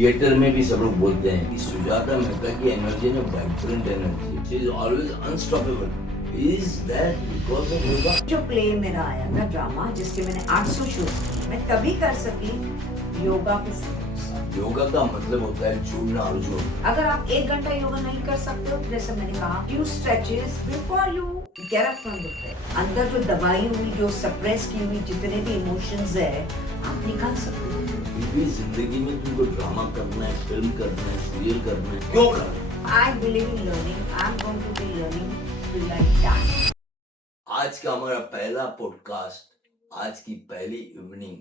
Theatre में भी सब लोग बोलते हैं कि सुजाता मेहता की एनर्जी ना vibrant energy, she is always unstoppable. Is that because of yoga? जो प्ले मेरा आया था ड्रामा, जिसके मैंने 800 शोज किए, मैं तभी कर सकी योगा के साथ। योगा का मतलब होता है जुड़ना और जोड़ना। अगर आप 1 घंटा योगा नहीं कर सकते हो, जैसे मैंने कहा, few stretches before you get up from the bed। अंदर जो दबाई हुई, जो सप्रेस की हुई जितने भी इमोशंस है, आप निकाल सकते हो। फिर भी जिंदगी में तुमको ड्रामा करना है, फिल्म करना है, सीरियल करना है, क्यों करना है? I believe in learning. I'm going to be learning till I die। आज का हमारा पहला पॉडकास्ट, आज की पहली इवनिंग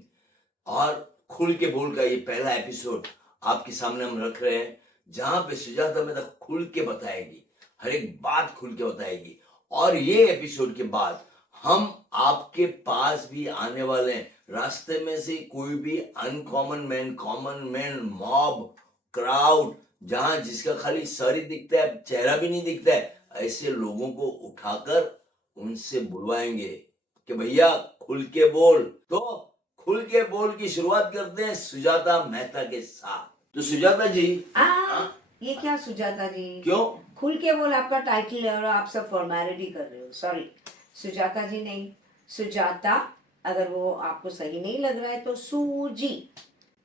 और खुल के बोल का ये पहला एपिसोड आपके सामने हम रख रहे हैं, जहां पे सुजाता मेहता खुल के बताएगी, हर एक बात खुल के बताएगी। और ये एपिसोड के बाद हम आपके पास भी आने वाले हैं। रास्ते में से कोई भी uncommon man, common man, mob, crowd, जहां जिसका खाली सर ही दिखता है, चेहरा भी नहीं दिखता है, ऐसे लोगों को उठाकर उनसे बुलवाएंगे कि भैया खुल के बोल। तो खुल के बोल की शुरुआत करते हैं सुजाता मेहता के साथ। तो सुजाता जी, ये क्या सुजाता जी? क्यों? खुल के बोल आपका टाइटल है और आप सब फॉर्मेलिटी कर रहे हो। सॉरी, सुजाता जी नहीं, सुजाता। अगर वो आपको सही नहीं लग रहा है तो सूजी।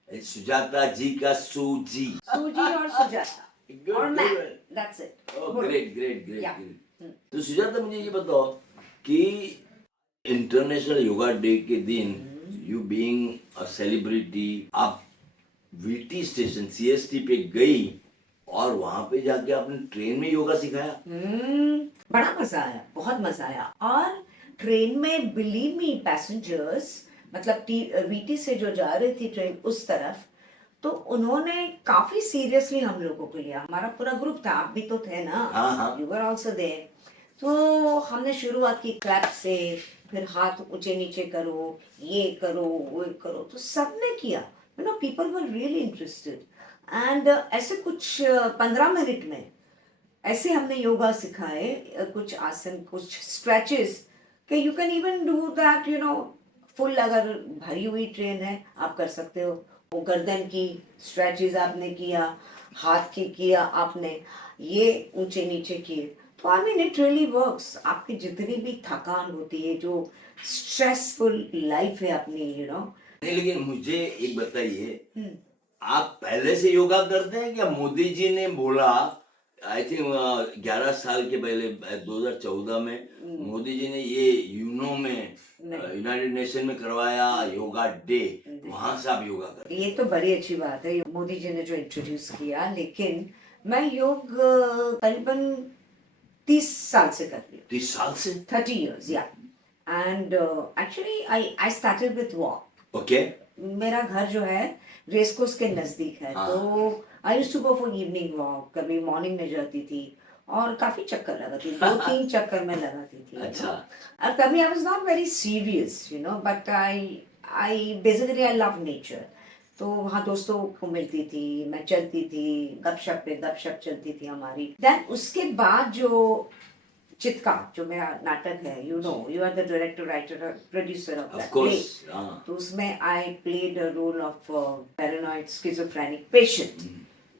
सुजाता जी का सूजी। सूजी और सुजाता और मैं, that's it. Great great great Yeah. Great. तो सुजाता मुझे ये बताओ कि इंटरनेशनल योगा डे के दिन यू बीइंग अ सेलिब्रिटी, आप वीटी स्टेशन सीएसटी पे गई और वहां पे जाके आपने ट्रेन में योगा सिखाया। बड़ा मजा आया, बहुत मजा आया। और ट्रेन में, बिलीव मी, पैसेंजर्स, मतलब वीटी से जो जा रही थी ट्रेन उस तरफ, तो उन्होंने काफी सीरियसली हम लोगों को लिया। हमारा पूरा ग्रुप था, आप भी तो थे ना, हाँ। You were also there. तो हमने शुरुआत की क्लैप से, फिर हाथ ऊंचे नीचे करो, ये करो, वो करो, तो सबने किया। You know, people were really interested. And ऐसे कुछ 15 मिनट में ऐसे हमने योगा सिखाए, कुछ आसन, कुछ स्ट्रेचेस, कि you can even do that, you know, full. अगर भरी हुई ट्रेन है आप कर सकते हो। वो गर्दन की स्ट्रेचेस आपने किया, हाथ की किया आपने, ये ऊंचे नीचे किए। तो I mean it really works. आपकी जितनी भी थकान होती है, जो स्ट्रेसफुल लाइफ है अपनी, यू नो। नहीं, लेकिन मुझे एक बताइए, आप पहले से योगा करते हैं क्या? मोदी जी ने बोला, आई थिंक 11 साल के पहले 2014 में मोदी जी ने ये यूनो में, यूनाइटेड नेशन में करवाया योगा डे, वहां से आप योगा करते ये तो बड़ी अच्छी बात है, मोदी जी ने जो इंट्रोड्यूस किया। लेकिन मैं योग करीबन 30 साल से कर रही हूँ। 30 साल से? 30 years, yeah. And actually I started with walk। Okay. मेरा घर जो है रेस कोर्स के नजदीक है, तो I used to go for evening walk. कभी मॉर्निंग में जाती थी और काफी चक्कर लगाती थी, 2-3 चक्कर में लगाती थी। अच्छा। और कभी I was not very serious, you know, but I basically I love nature. तो वहाँ दोस्तों को मिलती थी, मैं चलती थी, गपशप पे गपशप चलती थी हमारी। देन उसके बाद जो चित्का, जो मेरा नाटक है, you know, you are the director, writer, producer of that play. तो उसमें I played a role of paranoid schizophrenic patient.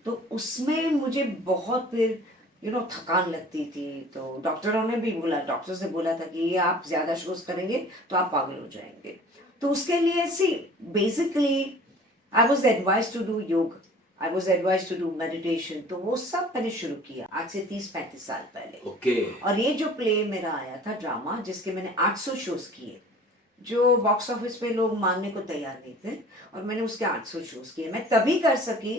तो उसमें मुझे बहुत फिर, यू नो, थकान लगती थी। तो डॉक्टरों ने भी बोला, डॉक्टर से बोला था कि ये आप ज्यादा शोज करेंगे तो आप पागल हो जाएंगे। तो उसके लिए see basically I was advise to do yoga, I was advise to do meditation. तो वो सब मैंने शुरू किया आज से 30-35 साल पहले। ओके। और ये जो प्ले मेरा आया था ड्रामा, जिसके मैंने 800 शोज किए, जो बॉक्स ऑफिस पे लोग मानने को तैयार नहीं थे, और मैंने उसके 800 शोज किए, मैं तभी कर सकी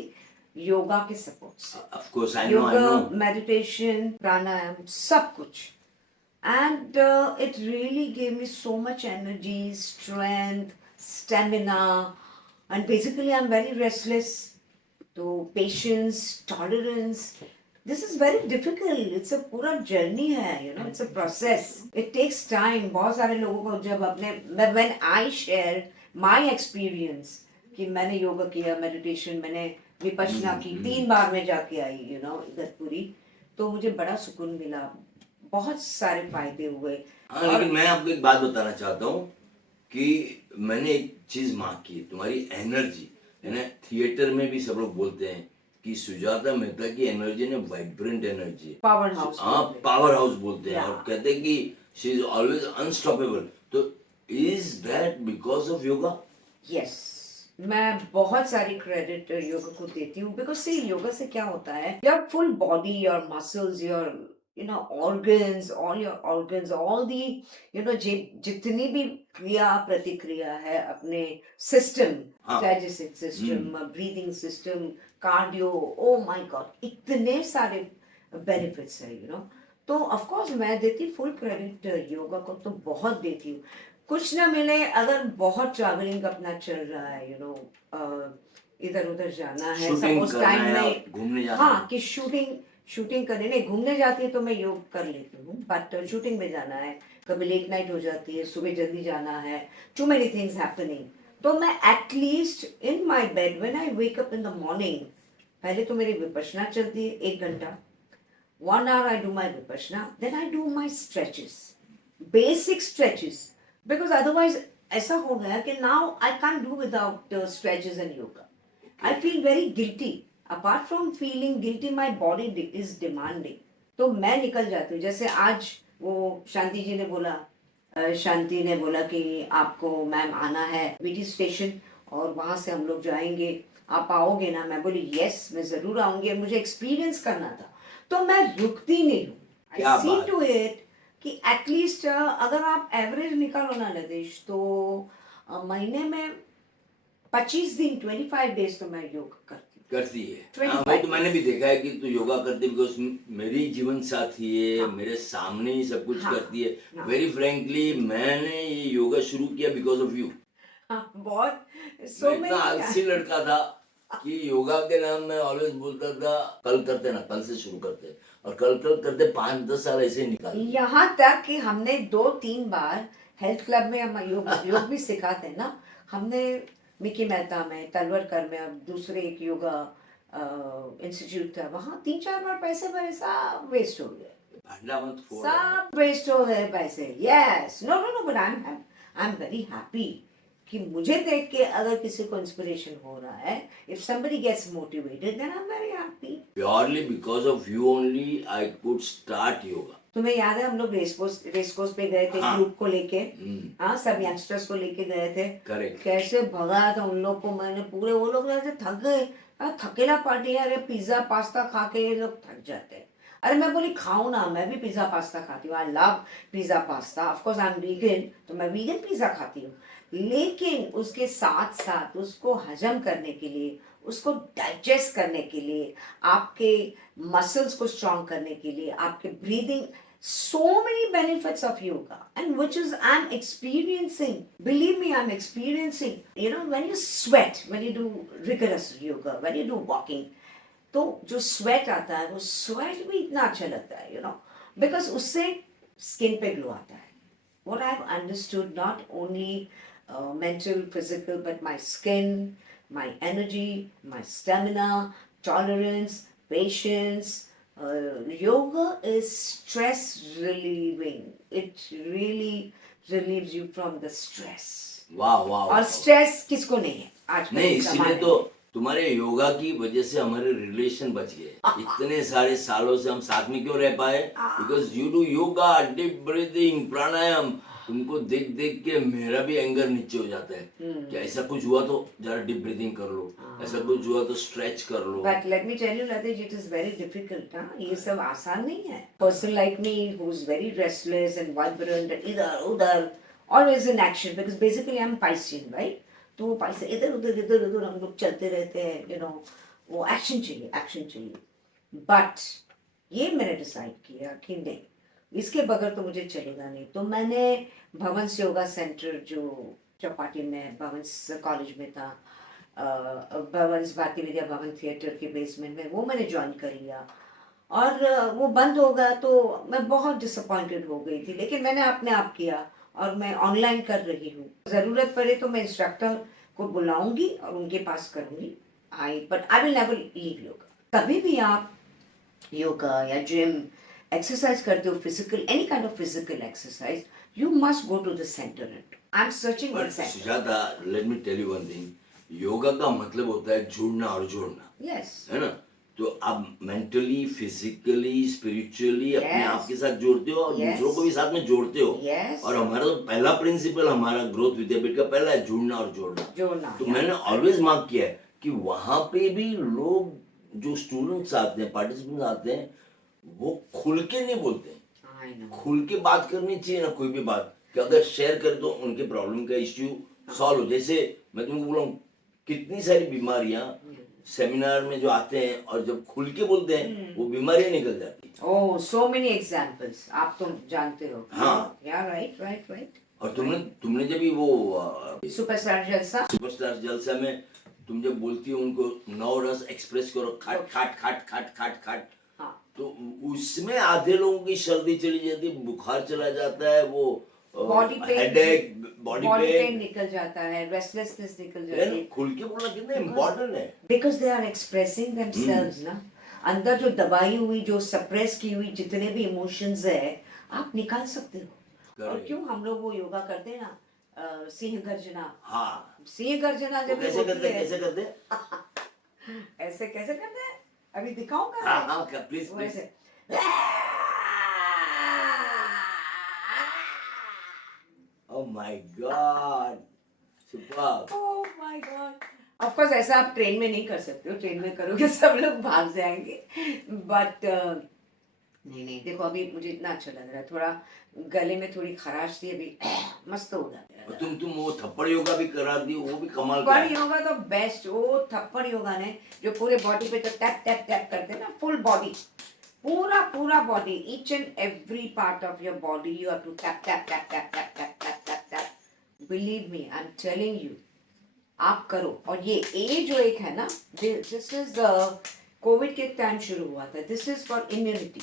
योगा के सपोर्ट से। Of course, I know, yoga, meditation, pranayam, सब कुछ। And it really gave me so much energy, strength, stamina, and basically I am very restless. तो patience, tolerance, this is very difficult. It's a पूरा जर्नी है, you know, it's a process, it takes time. बहुत सारे लोगों को जब अपने, when I share my experience कि मैंने योगा किया, मेडिटेशन, मैंने विपश्यना की, 3 बार में जाके आई, यू नो, इगतपुरी, तो मुझे बड़ा सुकून मिला, बहुत सारे फायदे हुए। हाँ, लेकिन मैं आपको एक बात बताना चाहता हूँ कि मैंने एक चीज मार्क की, तुम्हारी एनर्जी। है ना, थिएटर में भी सब लोग बोलते हैं कि सुजाता मेहता की एनर्जी ने वाइब्रेंट एनर्जी, पावर हाउस हाँ पावर हाउस बोलते हैं, और Yeah. कहते हैं कि शी इज ऑलवेज अनस्टॉपेबल. तो is that because of yoga? Yes, मैं बहुत सारी क्रेडिट योगा को देती हूँ बिकॉज सी योगा से क्या होता है, your full body, your muscles, your organs, all the जितनी भी क्रिया प्रतिक्रिया है अपने सिस्टम, हाँ. Digestive system, breathing system, cardio, oh my God, इतने सारे बेनिफिट्स है तो ऑफ कोर्स मैं देती फुल क्रेडिट योगा को, तो बहुत देती हूँ. कुछ ना मिले, अगर बहुत ट्रैवलिंग अपना चल रहा है इधर उधर जाना है, शूटिंग सपोज करना टाइम है, में, घूमने जाना हाँ है. कि शूटिंग करने नहीं, घूमने जाती है तो मैं योग कर लेती हूँ, बट शूटिंग में जाना है, कभी लेट नाइट हो जाती है, सुबह जल्दी जाना है, टू मेनी थिंग्स हैपनिंग, तो मैं at least in my bed when I wake up in the morning, पहले तो मेरी विपश्यना चलती है 1 घंटा, 1 hour I do my vipassana, then I do my stretches, basic stretches, because otherwise ऐसा हो गया कि now I can't do without stretches and yoga. I feel very guilty. Apart from feeling guilty, my body is demanding. तो मैं निकल जाती हूँ. जैसे आज वो शांति जी ने बोला, शांति ने बोला कि आपको मैम आना है वीटी स्टेशन और वहाँ से हम लोग जाएंगे, आप आओगे ना? मैं बोली यस, मैं ज़रूर आऊँगी, मुझे एक्सपीरियंस करना था. तो मैं रुकती नहीं हूँ. क्या आई सी बात टू इट कि एटलीस्ट अगर आप एवरेज निकालो ना नदेश, तो महीने में 25 दिन, 25 डेज तो मैं योग करती हूँ. करती है. 25 हाँ, वो तो days. मैंने भी देखा है कि तू योगा करती है, बिकॉज मेरी जीवन साथी है, हाँ. मेरे सामने ही सब कुछ हाँ. करती है. हाँ. वेरी फ्रेंकली मैंने ये योगा शुरू किया बिकॉज ऑफ यू. हाँ, बहुत मैं सो इतना आलसी लड़का था कि योगा के नाम में ऑलवेज बोलता था कल करते ना, कल से शुरू करते, और कल कल करते 5-10 साल ऐसे ही निकाल दिए. यहाँ तक कि हमने 2-3 बार हेल्थ क्लब में हम योग भी सिखाते हैं ना, हमने मिकी मेहता में, तलवरकर में, अब दूसरे एक योगा इंस्टीट्यूट था, वहाँ 3-4 बार पैसे भरे, सब वेस्ट हो गए, भांडा मत फोड़. सब वेस्ट हो गए पैसे. Yes, no no no, but I am very happy कि मुझे देख के अगर किसी को इंस्पिरेशन हो रहा है, if somebody gets motivated, then I'm very happy. Purely because of you only I could start yoga. तुम्हें याद है हम लोग रेस कोर्स पे गए थे, हाँ. ग्रुप को लेके, हाँ सब यंगस्टर्स को लेके गए थे. Correct. कैसे भगाया था उन लोग को मैंने पूरे. वो लोग ऐसे थक गए, थकेला पार्टी है, अरे पिज्जा पास्ता खा के ये लोग थक जाते हैं. अरे मैं बोली खाऊं ना, मैं भी पिज्जा पास्ता खाती हूँ, I love pizza pasta, of course I am vegan, तो मैं वीगन पिज्जा खाती हूँ, लेकिन उसके साथ साथ उसको हजम करने के लिए, उसको डाइजेस्ट करने के लिए, आपके मसल्स को स्ट्रॉन्ग करने के लिए, आपके breathing, so many benefits of yoga, and which is I'm experiencing, believe me, I'm experiencing, when you sweat, when you do rigorous yoga, when you do walking, तो जो स्वेट आता है वो स्वेट भी इतना अच्छा लगता है बिकॉज उससे स्किन पे ग्लो आता है. what I've understood, not only mental, physical, but my skin, my energy, my stamina, tolerance, patience. Yoga is stress relieving. It really relieves you from the stress. वाह वाह. और स्ट्रेस किसको नहीं है आज के नहीं, जमाने इसीलिए में. तो तुम्हारे योगा की वजह से हमारे रिलेशन बच गए. इतने सारे सालों से हम साथ में क्यों रह पाए? Because you do yoga, deep breathing, pranayam. तुमको देख देख के मेरा भी एंगर नीचे हो जाता है कि ऐसा कुछ हुआ तो जरा डीप ब्रीदिंग कर लो, ऐसा कुछ हुआ तो स्ट्रेच कर लो. But let me tell you, Latesh, it is very difficult. ये सब आसान नहीं है. Person like me who is very restless and vibrant, इधर उधर, always in action, because basically I'm Piscean, right? तो वो Piscean इधर उधर हम लोग चलते रहते हैं, वो एक्शन चाहिए. But ये मैंने डिसाइड किया कि नहीं, इसके बगैर तो मुझे चलेगा नहीं. तो मैंने भवंस योगा सेंटर जो चौपाटी में भवंस कॉलेज में था, भवंस भारतीय विद्या भवन थिएटर के बेसमेंट में, वो मैंने ज्वाइन कर लिया. और वो बंद हो गया तो मैं बहुत डिसअपॉइंटेड हो गई थी, लेकिन मैंने अपने आप किया और मैं ऑनलाइन कर रही हूँ. ज़रूरत पड़े तो मैं इंस्ट्रक्टर को बुलाऊंगी और उनके पास करूँगी. But I will never leave yoga. कभी भी आप योगा या जिम एक्सरसाइज करते हो, physical, any kind of physical exercise, you must go to the center. I'm searching But the center. Sujata, let me tell you one thing. Yoga का मतलब होता है जुड़ना और जोड़ना, यस है ना? तो आप मेंटली, फिजिकली, स्पिरिचुअली अपने Yes. आप के साथ जोड़ते हो और Yes. दूसरों को भी साथ में जोड़ते हो। Yes. और हमारा तो पहला प्रिंसिपल हमारा ग्रोथ विद्यापीठ का पहला है जुड़ना और जोड़ना। जोड़ना, तो yeah. मैंने ऑलवेज मार्क किया है कि वहां पे भी लोग जो स्टूडेंट्स आते हैं, पार्टिसिपेंट्स आते हैं, वो खुल के नहीं बोलते हैं। I know. खुल के बात करनी चाहिए ना, कोई भी बात कि अगर शेयर कर दो उनके प्रॉब्लम का इश्यू सॉल्व हो। जैसे मैं तुमको बोला हूँ, कितनी सारी बीमारियां सेमिनार में जो आते हैं और जब खुल के बोलते हैं वो बीमारियां निकल जाती हैं। Oh, so many examples. आप तो जानते हो। हाँ। Yeah, right. और तुमने जब भी वो सुपरस्टार जलसा। सुपरस्टार जलसा में तुम जब बोलती हो उनको 9 रस एक्सप्रेस करो, खाट खाट खाट खाट खाट खाट, हाँ। तो उसमें आधे लोगों की सर्दी चली जाती है, बुखार चला जाता है, वो body pain, headache, body pain pain निकल जाता है, रेस्टलेसनेस निकल है जाती ना? है। खुल के बोलना कितना इम्पोर्टेंट है। Because they are expressing themselves ना। अंदर जो दबाई हुई, जो सप्रेस की हुई जितने भी इमोशंस है, आप निकाल सकते हो। और Correct. क्यों हम लोग वो योगा करते हैं ना, सिंह गर्जना। हाँ, सिंह गर्जना वो जब कैसे होती करते है, कैसे करते? ऐसे कैसे करते हैं? अभी दिखाऊं मैं? हाँ हाँ, प्लीज वो प्लीज। ऐसे। Oh my God, superb. Oh my God! Of course ऐसा आप ट्रेन में नहीं कर सकते हो, ट्रेन में करोगे सब लोग भाग जाएंगे। बट नहीं देखो, अभी मुझे इतना अच्छा लग रहा है, थोड़ा गले में थोड़ी खराश थी अभी, मस्त हो गया। और तुम वो थप्पड़ योगा भी करा दी, वो भी कमाल का थप्पड़ है। योगा तो बेस्ट। वो थप्पड़ योगा ने जो पूरे बॉडी पे जो टैप टैप टैप करते हैं ना, फुल बॉडी, पूरा body, each and every part of your body you have to tap tap tap tap tap tap tap tap tap. Believe me, I am telling you, आप करो। और ये जो एक है ना, दिस इज कोविड के टाइम शुरू हुआ था, this is for immunity,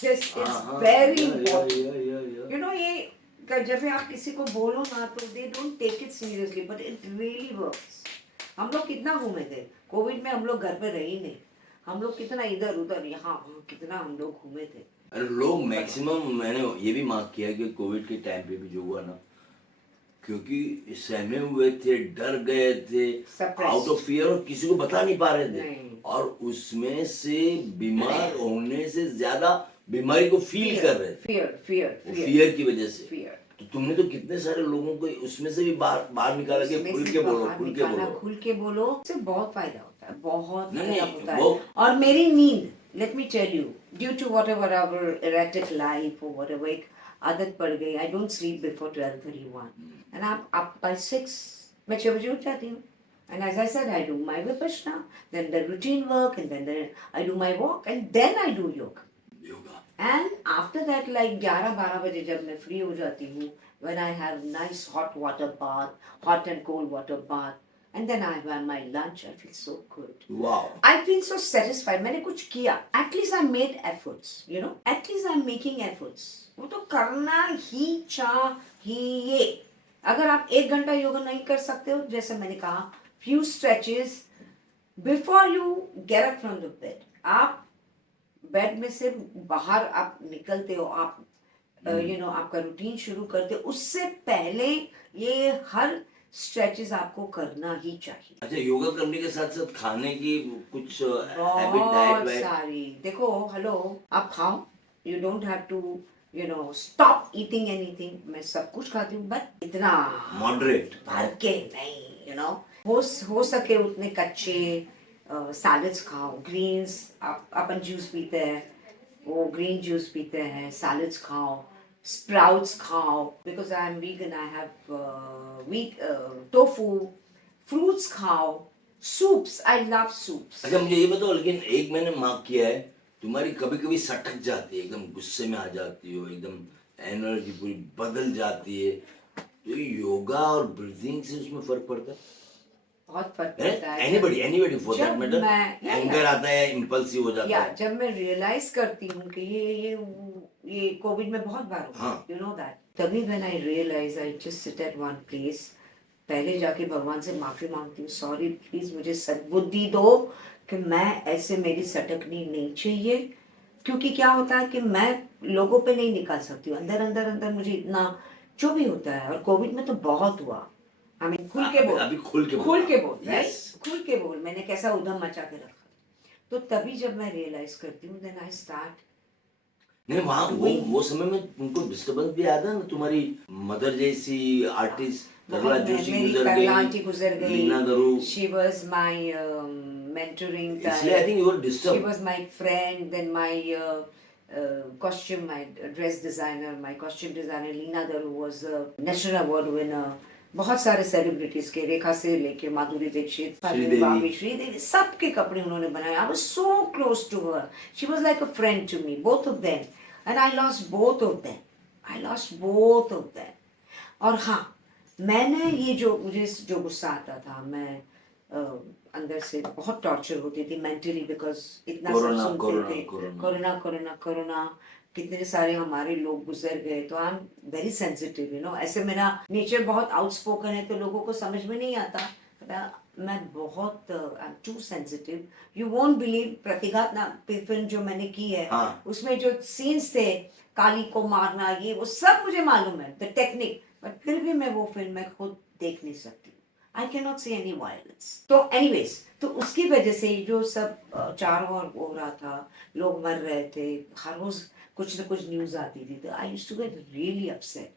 this is very important. You know, ये जब भी आप किसी को बोलो ना तो they don't take it seriously, but it really works. हम लोग कितना घूमे थे कोविड में, हम लोग घर पे रहे ही नहीं, हम लोग कितना इधर उधर यहाँ वहाँ कितना हम लोग घूमे थे। अरे लोग मैक्सिमम, मैंने ये भी मार्क किया कि कोविड के टाइम पे भी जो हुआ ना, क्योंकि सहमे हुए थे, डर गए थे, Suppressed. आउट ऑफ फियर, और किसी को बता नहीं पा रहे थे, नहीं। और उसमें से बीमार होने से ज्यादा बीमारी को फील कर रहे थे, वो फियर की वजह से। फियर। तो तुमने तो कितने सारे लोगों को उसमें से भी बाहर निकाला कि खुल के बोलो, खुल के बोलो। खुल के बोलो, इससे बहुत फायदा होता है, बहुत नहीं, फायदा होता है। वो- और मेरी नींद, let me tell you, due to whatever our erratic life और व्हाटएवर, एक आदत पड़ गई, I don't sleep before 12:31 and up by 6 मैं 6 बजे उठ जाती हूँ। And as I said, I do my vipassana, then the routine work, and then I do my walk, and then I do yoga. Yoga. And after that, like 11-12 बजे जब मैं free हो जाती हूँ, when I have nice hot water bath, hot and cold water bath, and then I have my lunch, I feel so good. Wow. I feel so satisfied. मैंने कुछ किया. At least I made efforts, you know. At least I'm making efforts. वो तो करना ही चाहिए। अगर आप 1 घंटा योगा नहीं कर सकते हो, जैसे मैंने कहा, few stretches before you get up from the bed, आप बेड में से बाहर आप निकलते हो, आप यू नो आपका रूटीन शुरू करते हो, उससे पहले ये हर स्ट्रेचेस आपको करना ही चाहिए। अच्छा, योगा करने के साथ साथ खाने की कुछ हैबिट, बहुत डाइट? सारी, देखो, हेलो, आप खाओ, you don't have to you know stop eating anything. मैं सब कुछ खाती हूँ, बट इतना मॉडरेट। भर के नहीं, यू नो, हो सके उतने कच्चे सैलड्स खाओ, ग्रीन्स, अपन जूस पीते हैं, वो ग्रीन जूस पीते हैं, सैलड्स खाओ, स्प्राउट्स खाओ, because I am vegan, I have wheat tofu, fruits खाओ, सूप्स, आई लव सूप्स। अच्छा, मुझे ये बताओ, लेकिन एक मैंने मार्क किया है, तुम्हारी कभी कभी सटक जाती है, एकदम गुस्से में आ जाती हो, एकदम एनर्जी पूरी बदल जाती है, तो योगा और ब्रीथिंग से उसमें फर्क पड़ता है? बहुत फर्क पड़ता है। एनीबॉडी फॉर दैट जब मैटर, मैं- एंगर आता है, इम्पल्सिव हो जाता या है। जब मैं रियलाइज करती हूँ कि ये कोविड में बहुत बार हुआ, हाँ। यू नो दैट, तभी when I realize, I just sit at one place, पहले जाके भगवान से माफी मांगती हूँ, सॉरी प्लीज मुझे सद्बुद्धि दो कि मैं ऐसे, मेरी सटकनी नहीं चाहिए, क्योंकि क्या होता है कि मैं लोगों पे नहीं निकाल सकती हूँ, अंदर अंदर अंदर मुझे इतना जो भी होता है, और कोविड में तो बहुत हुआ, आई मीन खुल के बोल, अभी खुल के खुल के बोल, Yes. राइट, खुल के बोल, मैंने कैसा उधम मचा के रखा। तो तभी जब मैं रियलाइज करती हूँ, देन आई स्टार्ट। नहीं वहाँ वो समय में उनको डिस्टर्बेंस भी आया था ना, तुम्हारी मदर जैसी आर्टिस्ट तरला जोशी मेरी गुजर तरला गई, आंटी गुजर गई, Leena Daru, she was my mentoring इसलिए I think you were she disturb. was my friend, then my costume, my dress designer, my costume designer Leena Daru was a national award winner। बहुत सारे celebrities के, रेखा से लेके माधुरी दीक्षित, श्रीदेवी। श्रीदेवी, सबके कपड़े उन्होंने बनाए। I was so close to her, she was like a friend to me, both of them, and I lost both of them, I lost both of them. और हाँ, मैंने ये जो मुझे जो गुस्सा आता था, मैं अंदर से बहुत टॉर्चर होती थी मेंटली, बिकॉज इतना सब कोरोना, सुनते कोरोना, थे, कोरोना। कोरोना कोरोना कोरोना, कितने सारे हमारे लोग गुजर गए। तो आई am very sensitive, you know, ऐसे मेरा नेचर बहुत आउटस्पोकन है, तो लोगों को समझ में नहीं आता। मैं बहुत I am too sensitive. You won't believe, Pratighaat ना फिल्म जो मैंने की है, हाँ। उसमें जो सीन्स थे, काली को मारना, ये वो सब मुझे मालूम है, द टेक्निक, बट फिर भी मैं वो फिल्म में खुद देख नहीं सकती। I can not see any violence. तो एनीवेज, तो उसकी वजह से जो सब चारों ओर हो रहा था, लोग मर रहे थे, हर रोज कुछ ना कुछ न्यूज आती थी, तो I used to get really upset.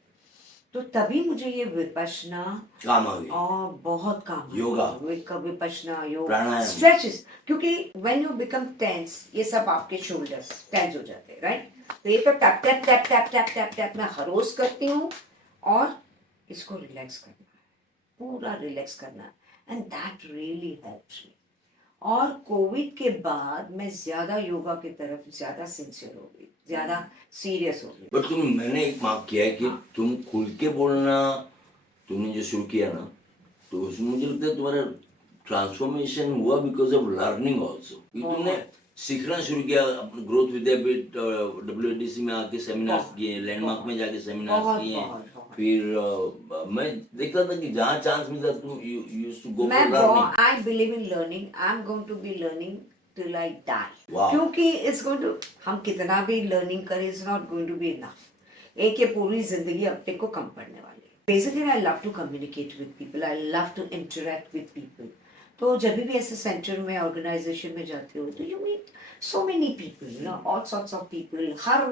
तो तभी मुझे ये विपश्यना काम आ गई, और बहुत काम आया। योगा, विपश्यना, योग, प्राणायाम। स्ट्रेचेस, क्योंकि व्हेन यू बिकम टेंस, ये सब आपके शोल्डर्स टेंस हो जाते हैं, राइट। तो ये तो tap tap tap tap tap tap tap मैं हर रोज करती हूँ, और इसको रिलैक्स करना है, पूरा रिलैक्स करना है, and that really helps me. और कोविड के बाद मैं ज्यादा योगा की तरफ ज्यादा सिंसियर हो गई, ज्यादा सीरियस हो गई। बट मैंने एक मार्क किया है कि तुम खुल के बोलना तुमने जो शुरू किया ना, तो उसमें मुझे लगता है तुम्हारा ट्रांसफॉर्मेशन हुआ बिकॉज ऑफ लर्निंग ऑल्सो। तुमने सीखना शुरू किया, अपने ग्रोथ विद्यापीठ WADC में आके सेमिनार्स किए, लैंडमार्क में जाके सेमिनार्स बहुत किए, बहुत बहुत। फिर मैं देखता था कि जहाँ चांस मिलता तुम यू यूज्ड टू गो मैं for learning. I believe in learning, I am going to be learning till I die, Wow. क्योंकि इट्स गोइंग टू, हम कितना भी लर्निंग करें, it's not going to be enough. एक ये पूरी जिंदगी अपने को कम पड़ने वाली है। Basically I love to communicate with people, I love to interact with people. तो जब भी ऐसे सेंटर में, ऑर्गेनाइजेशन में जाते हो, तो you meet so many people, you know, all sorts of people, हर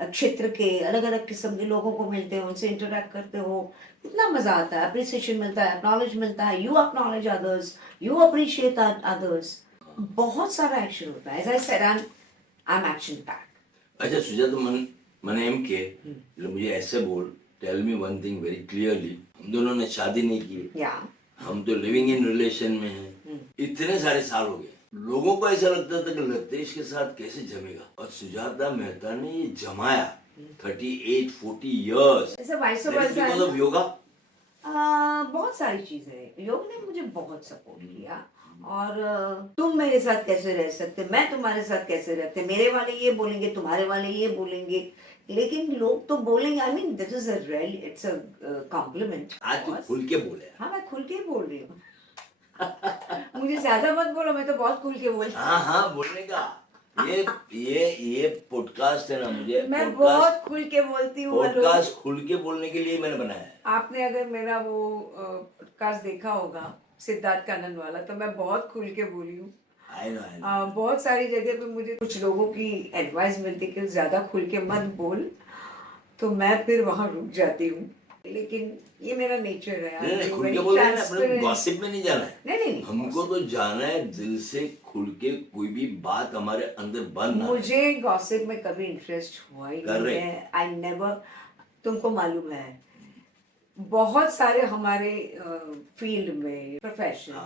क्षेत्र के अलग अलग किस्म के लोगों को मिलते हो, उनसे इंटरेक्ट करते हो, इतना मजा आता है, अप्रिसिएशन मिलता है, एक्नॉलेज मिलता है, you acknowledge others, you appreciate others, बहुत सारा एक्शन होता है। As I said, I am action pack. अच्छा सुजाता, मैंने एम के मुझे ऐसे बोल, tell me one thing very clearly, हम दोनों ने शादी नहीं की, या हम तो लिविंग इन रिलेशन में हैं, इतने सारे साल हो गए, लोगों को ऐसा लगता था कि लतेश के साथ कैसे जमेगा, और सुजाता मेहता ने ये जमाया 38-40 years। ऐसे vice That is versa because of yoga? बहुत सारी चीजें, योग ने मुझे बहुत सपोर्ट किया। और तुम मेरे साथ कैसे रह सकते, मैं तुम्हारे साथ कैसे रहते, मेरे वाले ये बोलेंगे, तुम्हारे वाले ये बोलेंगे, लेकिन लोग तो बोलेंगे। I mean this is a real, it's a compliment. आज तू खुल के बोले। हाँ, मैं खुल के ही बोल रही हूँ। मुझे ज्यादा मत बोलो, मैं तो बहुत खुल के बोलती हूँ। हाँ हाँ, बोलने का ये पॉडकास्ट है ना, मुझे मैं पॉडकास्ट बहुत खुल के बोलती हूँ। पॉडकास्ट खुल के बोलने के लिए मैंने बनाया है। आपने अगर मेरा वो पॉडकास्ट देखा होगा सिद्धार्थ कानन वाला, तो मैं बहुत खुल के बोली हूँ। I know। बहुत सारी जगह पे मुझे कुछ लोगों की एडवाइस मिलती है कि ज्यादा खुल के मत बोल, तो मैं फिर वहां रुक जाती हूँ। लेकिन ये मेरा नेचर है। नहीं नहीं, I'm खुल very के बोल रहे हैं ना, अपने transparent। गॉसिप में नहीं जाना है। नहीं, हमको तो जाना है दिल से खुल के, कोई भी बात हमारे अंदर बंद ना रहे। मुझे गॉसिप में कभी इंटरेस्ट हुआ ही नहीं Correct। है। आई नेवर, तुमको मालूम है, बहुत सारे हमारे फील्ड में, profession,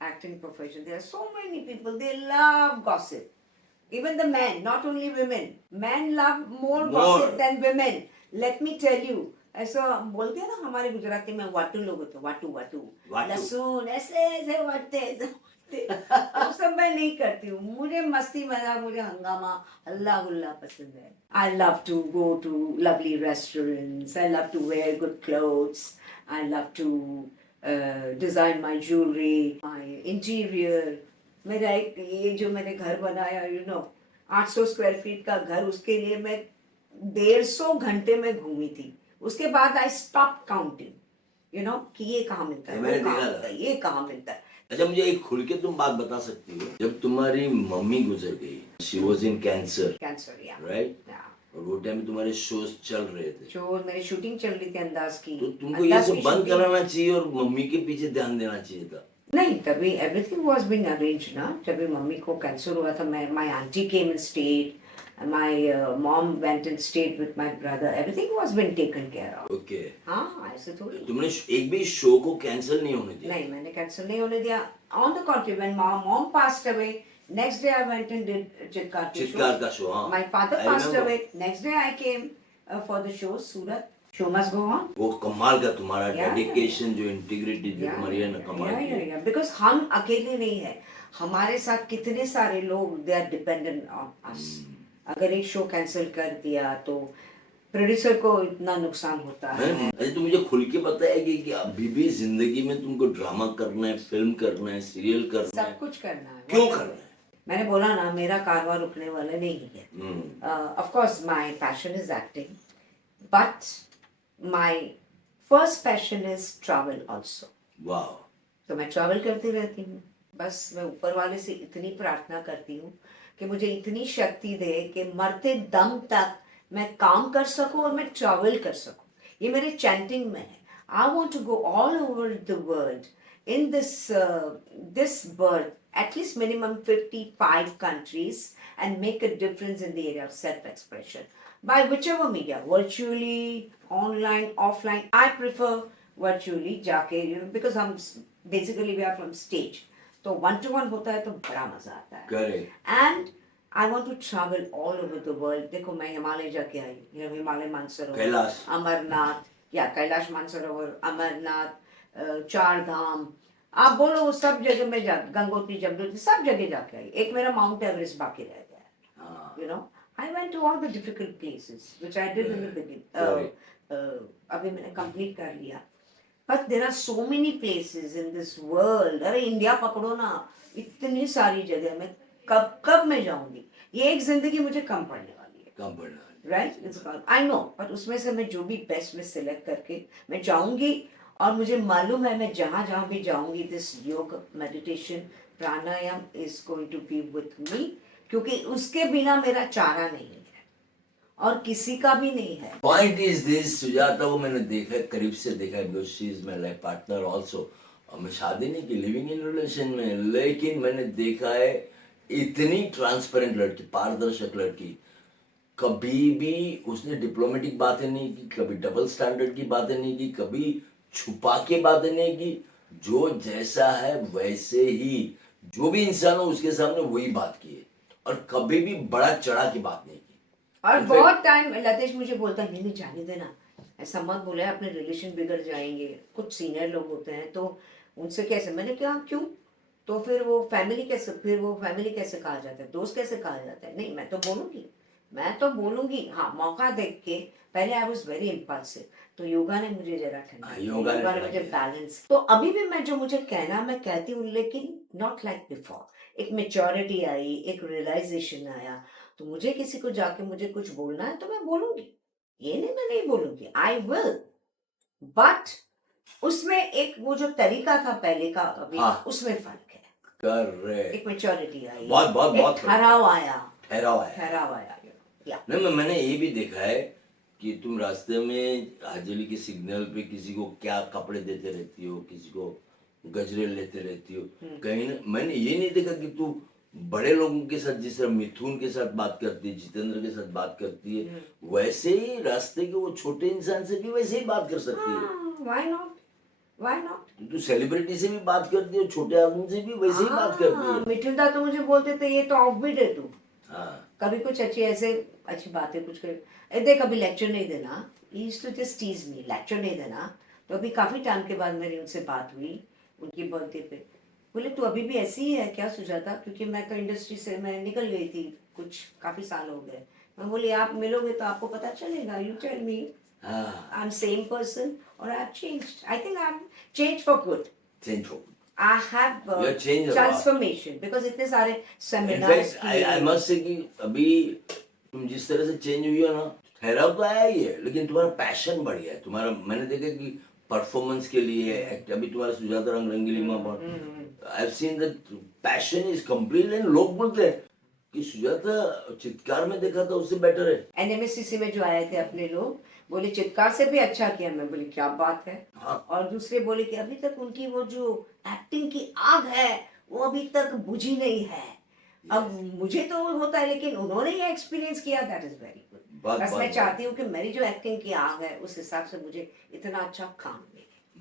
acting profession, there are so many people, they love gossip. Even the men, not only women, men love more gossip than women. Let me tell you, ऐसा बोलते हैं ना हमारे गुजराती में, वाटू लोग होते, वाटू वाटू, लहसुन ऐसे ऐसे वाटते वो सब मैं नहीं करती हूँ। मुझे मस्ती मजाक, मुझे हंगामा, हल्ला गुल्ला पसंद है। I love to go to lovely restaurants, I love to wear good clothes, I love to design my jewelry, my interior। मेरा एक ये जो मैंने घर बनाया, 800 स्क्वायर फीट का घर, उसके लिए मैं 150 घंटे में घूमी थी। उसके बाद I stop counting, you know कि ये कहाँ मिलता है, मैंने वो कहाँ देखा मिलता था। है, ये कहाँ मिलता है। अच्छा, मुझे एक खुल के तुम बात बता सकती हो, जब तुम्हारी मम्मी गुजर गई, she was in cancer, cancer या राइट, और वो टाइम तुम्हारे शोज चल रहे थे, जो मेरी शूटिंग चल रही थी अंदाज की, तो तुमको ये अंदाज सब की बंद shooting- कराना चाहिए और मम्मी के पीछे ध्यान देना चाहिए था। नहीं, तभी एवरीथिंग वाज बीइंग अरेंज ना। जब भी मम्मी को कैंसर हुआ था, मैं my aunty came and stayed, my mom went and stayed with my brother, everything was been taken care of. Okay, हाँ, ऐसे थोड़ी। तुमने एक भी शो को कैंसिल नहीं होने दिया? नहीं, मैंने कैंसिल नहीं होने दिया। On the contrary, when mom passed away, next day I went and did Chitkar के चित्कार का शो, हाँ। My father I passed remember. Away, next day I came for the show Surat. Show must go on. वो कमाल का तुम्हारा Yeah, dedication, जो integrity जो तुम्हारी है ना, कमाल की है। बिकॉज हम अकेले नहीं है, हमारे साथ कितने सारे लोग, they are dependent on us. अगर एक शो कैंसिल कर दिया तो प्रोड्यूसर को इतना नुकसान होता है। अरे तो मुझे खुल के बताया कि अभी भी जिंदगी में तुमको ड्रामा करना है, फिल्म करना है, सीरियल करना है, सब कुछ करना है। क्यों करना है? मैंने बोला ना, मेरा कारवां रुकने वाला नहीं है। Of course my passion is acting, but my first passion is travel also. वाह, तो मैं ट्रैवल करती रहती हूँ। बस मैं ऊपर वाले से इतनी प्रार्थना करती हूँ कि मुझे इतनी शक्ति दे कि मरते दम तक मैं काम कर सकूँ और मैं ट्रैवल कर सकूँ। ये मेरे चैंटिंग में है। I want to go all over the world in this birth, at least minimum 55 countries, and make a difference in the area of self-expression by whichever media, virtually, online, offline. I prefer virtually जाके, you know, because हम basically we are from stage, तो one to one होता है तो बड़ा मजा आता है। Correct. And I want to travel all over the world. देखो, मैं हिमालय जाके आई, हिमालय मानसरोवर, कैलाश, अमरनाथ, या कैलाश मानसरोवर, अमरनाथ, चार धाम, आप बोलो वो सब जगह में जा, गंगोत्री, जमुनोत्री, सब जगह जाके आई। एक मेरा माउंट एवरेस्ट बाकी रह गया। हाँ, you know, I went to all the difficult places which I did in the Correct. Beginning. अभी मैंने कंप्लीट कर लिया। But there are so many places in this world. अरे इंडिया पकड़ो ना, इतनी सारी जगह में कब कब मैं जाऊंगी? ये एक जिंदगी मुझे कम पड़ने वाली है, कम पड़ना है। राइट? आई नो, बट उसमें से मैं जो भी बेस्ट में सिलेक्ट करके मैं जाऊंगी। और मुझे मालूम है, मैं जहाँ जहाँ भी जाऊंगी, this yoga, meditation, pranayama is going to be with me, क्योंकि उसके बिना मेरा चारा नहीं है और किसी का भी नहीं है। पॉइंट इज दिस, सुजाता को मैंने देखा है, करीब से देखा है, because she is my life partner also. और मैं शादी नहीं की, लिविंग इन रिलेशन में, लेकिन मैंने देखा है इतनी ट्रांसपेरेंट लड़की, पारदर्शक लड़की। कभी भी उसने डिप्लोमेटिक बातें नहीं की, कभी डबल स्टैंडर्ड की बातें नहीं की, कभी छुपा के बातें नहीं की। जो जैसा है वैसे ही, जो भी इंसान हो उसके सामने वही बात की है, और कभी भी बड़ा चढ़ा की बात नहीं की। और In बहुत टाइम लतेश मुझे बोलता है, नहीं जाने देना, ऐसा मत बोले, अपने रिलेशन बिगड़ जाएंगे। कुछ सीनियर लोग होते हैं तो उनसे कैसे, मैंने क्या, क्यों? तो फिर वो फैमिली कैसे कहा जाता है, दोस्त कैसे कहा जाता है? नहीं, मैं तो बोलूंगी। हाँ, मौका देख के। पहले आई वॉज वेरी इम्पल्सिव, तो योगा ने मुझे जरा ठंडा किया, योगा ने मुझे बैलेंस। तो अभी भी मैं जो मुझे कहना मैं कहती हूँ, लेकिन नॉट लाइक बिफोर। एक मेच्योरिटी आई, एक रियलाइजेशन आया। तो मुझे किसी को जाके मुझे कुछ बोलना है तो मैं बोलूंगी, ये नहीं मैं नहीं बोलूंगी, आई विल। बट उसमें एक वो जो तरीका था पहले का, अभी हाँ, उसमें फर्क है। करेक्ट, एक मेच्योरिटी आई, बहुत एक ठहराव आया। नहीं, मैंने ये भी देखा है कि तुम रास्ते में हाजिली के सिग्नल पे किसी को क्या कपड़े देते रहती हो, किसी को गजरे लेते रहती हो। कहीं ना मैंने ये नहीं देखा कि तू बड़े लोगों के साथ, जिस तरह मिथुन के साथ बात करती है, जितेंद्र के साथ बात करती है, वैसे ही रास्ते के वो छोटे इंसान से भी वैसे ही बात कर सकती है। Why not? तू सेलिब्रिटी से भी बात करती है, छोटे आदमी से भी वैसे ही बात करती है। मिठुन दा तो मुझे बोलते थे, ये तो ऑफ बीट है तू। हाँ, कभी कुछ अच्छी बातें कुछ कर, देख अभी लेक्चर नहीं देना, used to just tease me, lecture नहीं देना। तो अभी काफी टाइम के बाद मेरी उनसे बात हुई, उनकी बर्थडे पे। बोले तू अभी भी ऐसी ही है क्या सुजाता? क्योंकि मैं तो इंडस्ट्री से मैं निकल गई थी, कुछ काफी साल हो गए। मैं बोली आप मिलोगे तो आपको पता चलेगा, you tell me. I am same person और I have changed. I think I have changed for good. Change हो। I have You have changed a lot. transformation because इतने सारे In seminars fact, I must say कि अभी तुम जिस तरह से चेंज हुई हो ना, ठहराव तो आया ही है, लेकिन तुम्हारा पैशन बढ़ गया है। तुम्हारा, मैंने देखा कि परफॉर्मेंस के लिए अभी तुम्हारा सुजाता रंग रंगीली माँ I have seen the passion is complete and लोग बोलते हैं कि सुजाता चित्कार में देखा था उससे बेटर है। एनएमएससीसी में जो आए थे अपने लोग बोले चित्कार से भी अच्छा किया। मैं बोली क्या बात है। हाँ। और दूसरे बोले कि अभी तक उनकी वो जो एक्टिंग की आग है वो अभी तक बुझी नहीं है। अब मुझे तो होता है लेकिन उन्होंने ये एक्सपीरियंस किया, दैट इज वेरी गुड। बस मैं चाहती हूँ कि मेरी जो एक्टिंग की आग है उस हिसाब से मुझे इतना अच्छा काम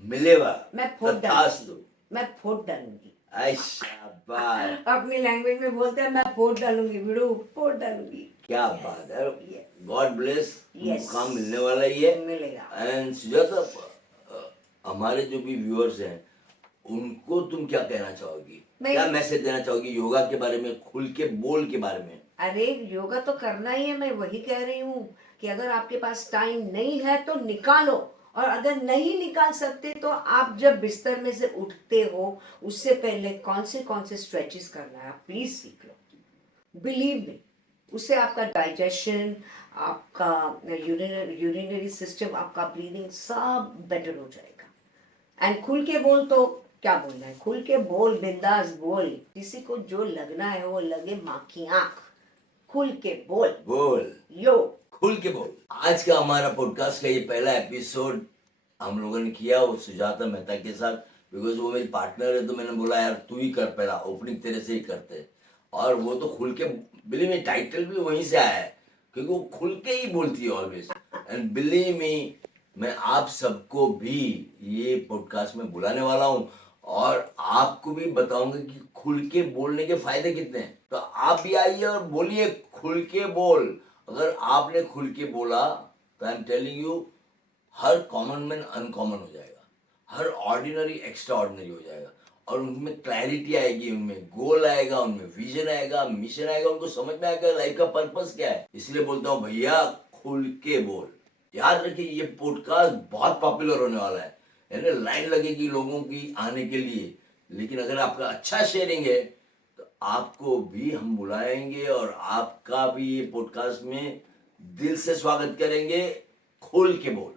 मिलेगा। मैं फोड़ डालूंगी, मैं फोड़ डालूंगी। शाबाश, अपनी लैंग्वेज में बोलते हैं मैं फोड़ डालूंगी बिड़ू, फोड़ डालूंगी। क्या बात है। God bless, Yes. काम मिलने वाला ही है। मिलेगा। एंड सुजाता हमारे जो भी व्यूअर्स हैं उनको तुम क्या कहना चाहोगी, क्या मैसेज देना चाहोगी योगा के बारे में, खुल के बोल के बारे में? अरे योगा तो करना ही है। मैं वही कह रही हूँ कि अगर आपके पास टाइम नहीं है तो निकालो, और अगर नहीं निकाल सकते तो आप जब बिस्तर में से उठते हो उससे पहले कौन से स्ट्रेचेस करना है आप प्लीज सीख लो। बिलीव मी, उससे आपका डाइजेशन, आपका यूरिनरी सिस्टम, आपका ब्रीदिंग सब बेटर हो जाएगा। एंड खुल के बोल तो क्या बोलना है, खुल के बोल, बिंदास बोल। किसी को जो लगना है वो लगे माँ की आंख। खुल के बोल यो, खुल के बोल। आज का हमारा पॉडकास्ट का ये पहला एपिसोड हम लोगों ने किया वो सुजाता मेहता के साथ, बिकॉज वो मेरी पार्टनर है। तो मैंने बोला यार तू ही कर, पहला ओपनिंग तेरे से ही करते हैं। और वो तो खुल के, बिलीव मी टाइटल भी वहीं से आया है क्योंकि वो खुल के ही बोलती है ऑलवेज। एंड बिलीव मी मैं आप सबको भी ये पॉडकास्ट में बुलाने वाला हूँ और आपको भी बताऊंगा कि खुल के बोलने के फायदे कितने हैं। तो आप भी आइए और बोलिए खुल के बोल। अगर आपने खुल के बोला तो आई am telling you her common man uncommon हो जाएगा, हर ऑर्डिनरी एक्स्ट्रा ऑर्डिनरी हो जाएगा, और उनमें क्लैरिटी आएगी, उनमें गोल आएगा, उनमें विजन आएगा, मिशन आएगा, उनको समझ में आएगा लाइफ का पर्पस क्या है। इसलिए बोलता हूँ भैया खुल के बोल। याद रखिए ये पॉडकास्ट बहुत पॉपुलर होने वाला है, यानी लाइन लगेगी लोगों की आने के लिए। लेकिन अगर आपका अच्छा शेयरिंग है तो आपको भी हम बुलाएंगे और आपका भी ये पॉडकास्ट में दिल से स्वागत करेंगे। खुल के बोल।